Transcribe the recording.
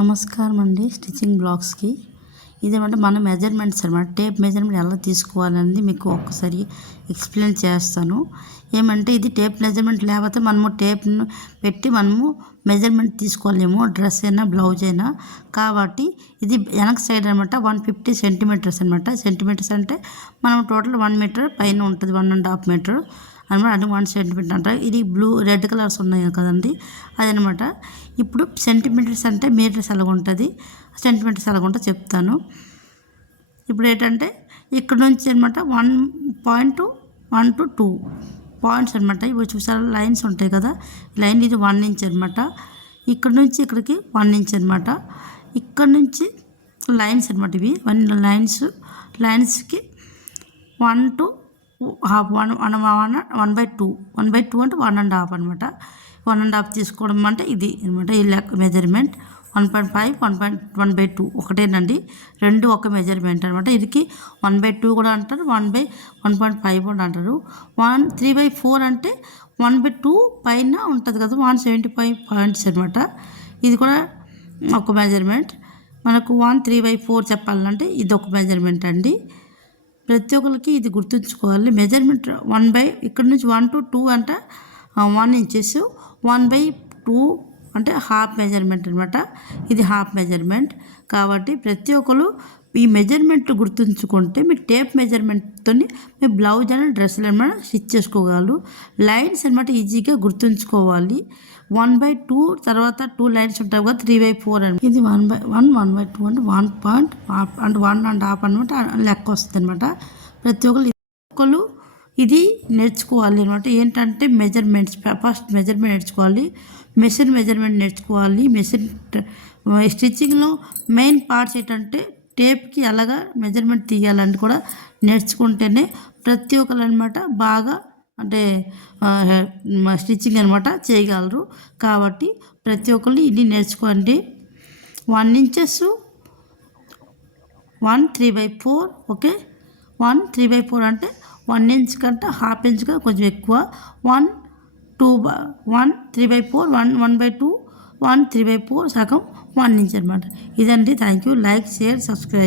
నమస్కారం అండి. స్టిచ్చింగ్ బ్లాగ్స్కి ఇదేమంటే మన మెజర్మెంట్స్ అనమాట. టేప్ మెజర్మెంట్ ఎలా తీసుకోవాలనేది మీకు ఒక్కసారి ఎక్స్ప్లెయిన్ చేస్తాను. ఏమంటే ఇది టేప్ మెజర్మెంట్ లేకపోతే మనము టేప్ను పెట్టి మనము మెజర్మెంట్ తీసుకోలేము, డ్రెస్ అయినా బ్లౌజ్ అయినా. కాబట్టి ఇది వెనక సైడ్ అనమాట 150 సెంటీమీటర్స్ అనమాట. సెంటీమీటర్స్ అంటే మనం టోటల్ 1 మీటర్ పైన ఉంటుంది, 1.5 మీటర్ అనమాట. అది 1 సెంటీమీటర్ అంటారు. ఇది రెడ్ కలర్స్ ఉన్నాయి కదండి, అదనమాట. ఇప్పుడు సెంటీమీటర్స్ అంటే మీటర్స్ ఎలాగ ఉంటుంది, సెంటీమీటర్స్ ఎలాగ ఉంటుందో చెప్తాను. ఇప్పుడు ఏంటంటే ఇక్కడ నుంచి అనమాట 1.1 to 2 పాయింట్స్ అనమాట. ఇప్పుడు చూసారా లైన్స్ ఉంటాయి కదా, లైన్ ఇది 1 ఇంచ్ అనమాట. ఇక్కడ నుంచి ఇక్కడికి 1 ఇంచ్ అనమాట. ఇక్కడ నుంచి లైన్స్ అనమాట. ఇవి 1 లైన్స్కి 1 to 1/2 1/2 అంటే 1.5 అనమాట. 1.5 తీసుకోవడం అంటే ఇది అనమాట. ఈ మెజర్మెంట్ 1.5 1/2 ఒకటేనండి, రెండు ఒక మెజర్మెంట్ అనమాట. ఇదికి 1/2 కూడా అంటారు, 1/5 కూడా అంటారు. 3/4 అంటే 1/2 పైన ఉంటుంది కదా, 175 పాయింట్స్ అనమాట. ఇది కూడా ఒక మెజర్మెంట్. మనకు 3/4 చెప్పాలంటే ఇది ఒక మెజర్మెంట్ అండి. ప్రతి ఒక్కరికి ఇది గుర్తుంచుకోవాలి. మెజర్మెంట్ ఇక్కడ నుంచి 1 to 2 అంటే 1 ఇంచెస్, 1/2 అంటే హాఫ్ మెజర్మెంట్ అనమాట. ఇది హాఫ్ మెజర్మెంట్. కాబట్టి ప్రతి ఒక్కరు ఈ మెజర్మెంట్ గుర్తుంచుకుంటే మీ టేప్ మెజర్మెంట్తో మీ బ్లౌజ్ అని డ్రెస్సులు అనమాట స్టిచ్ చేసుకోగలరు. లైన్స్ అనమాట ఈజీగా గుర్తుంచుకోవాలి. 1/2 తర్వాత 2 లైన్స్ ఉంటాయి కదా, 3/4 అని. ఇది 1/1 1/2 అంటే 1.5 అంటే 1.5 అనమాట లెక్క వస్తుంది అనమాట. ప్రతి ఒక్కరు ఇది నేర్చుకోవాలి అనమాట. ఏంటంటే మెజర్మెంట్స్, ఫస్ట్ మెజర్మెంట్ నేర్చుకోవాలి, మెషిన్ మెజర్మెంట్ నేర్చుకోవాలి. మెషిన్ స్టిచ్చింగ్లో మెయిన్ పార్ట్స్ ఏంటంటే టేప్కి ఎలాగా మెజర్మెంట్ తీయాలని కూడా నేర్చుకుంటేనే ప్రతి ఒక్కరు అనమాట బాగా అంటే స్టిచ్చింగ్ అనమాట చేయగలరు. కాబట్టి ప్రతి ఒక్కరు ఇది నేర్చుకోండి. 1 ఇంచెస్ 1 3/4 ఓకే. 1 3/4 అంటే 1 ఇంచ్ కంటే హాఫ్ ఇంచ్గా కొంచెం ఎక్కువ. 1 3/4 1/2 1 3/4 సగం 1 ఇంచ్ అనమాట. ఇదండి. Thank you. Like, share, subscribe.